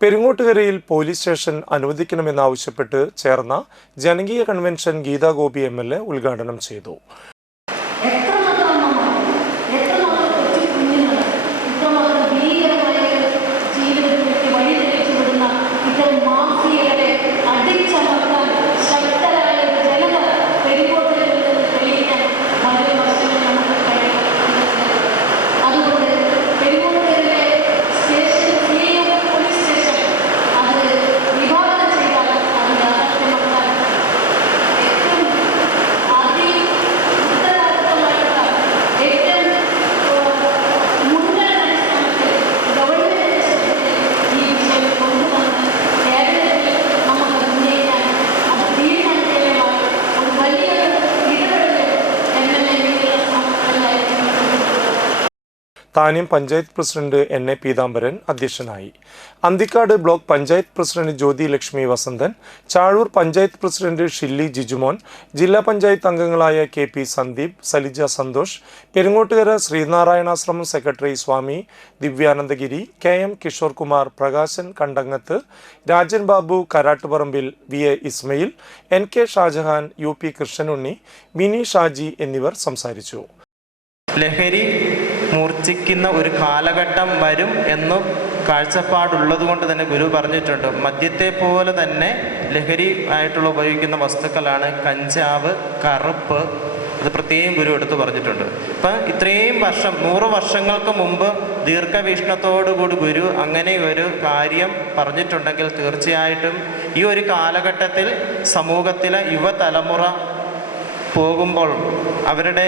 പെരിങ്ങോട്ടുകരയിൽ police station അനുവദിക്കണമെന്നാവശ്യപ്പെട്ട് ചേർന്ന ജനകീയ convention Gita Gopi MLA ഉദ്ഘാടനം ചെയ്തു. താന്യം പഞ്ചായത്ത് പ്രസിഡന്റ് NA പീതാംബരൻ അധ്യക്ഷനായി. Anthikkad block panchayat president Jyothi Lakshmi Vasanthan, Chazhoor panchayat president Shilly Jijumon, ജില്ലാ പഞ്ചായത്ത് അംഗങ്ങളായ KP Sandeep, Salija Santhosh, Peringottukara Sreenarayanashramam secretary Swami Divyanandagiri, KM Kishore Kumar, Prakashan Kandangath, Rajan Babu Karattuparambil, VA Ismail, NK Shajahan, UP Krishnanunni, Mini Shaji എന്നിവർ സംസാരിച്ചു. ലഹരി മൂർച്ഛിക്കുന്ന ഒരു കാലഘട്ടം വരും എന്ന് കാഴ്ചപ്പാടുള്ളത് കൊണ്ട് തന്നെ ഗുരു പറഞ്ഞിട്ടുണ്ട്. മദ്യത്തെ പോലെ തന്നെ ലഹരി ആയിട്ടുള്ള ഉപയോഗിക്കുന്ന വസ്തുക്കളാണ് കഞ്ചാവ്, കറുപ്പ്. അത് പ്രത്യേകം ഗുരു എടുത്തു പറഞ്ഞിട്ടുണ്ട്. ഇപ്പം ഇത്രയും വർഷം 100 വർഷങ്ങൾക്ക് മുമ്പ് ദീർഘവീക്ഷണത്തോടുകൂടി ഗുരു അങ്ങനെ ഒരു കാര്യം പറഞ്ഞിട്ടുണ്ടെങ്കിൽ തീർച്ചയായിട്ടും ഈ ഒരു കാലഘട്ടത്തിൽ സമൂഹത്തിലെ യുവതലമുറ പോകുമ്പോൾ അവരുടെ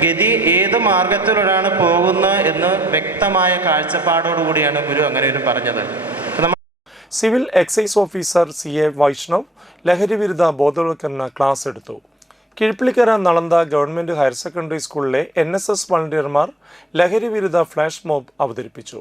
ഗതി ഏത് മാർഗത്തിലൂടെയാണ് പോകുന്നത് എന്ന് വ്യക്തമായ കാഴ്ചപ്പാടോടുകൂടിയാണ് ഗുരു അങ്ങനെ ഒരു പറഞ്ഞത്. Civil excise officer CA Vaishnav ലഹരി വിരുദ്ധ ബോധവൽക്കരണ ക്ലാസ് എടുത്തു. Kizhuppillikkara Nalanda government higher secondary സ്കൂളിലെ NSS വളണ്ടിയർമാർ ലഹരി വിരുദ്ധ ഫ്ലാഷ് മോബ് അവതരിപ്പിച്ചു.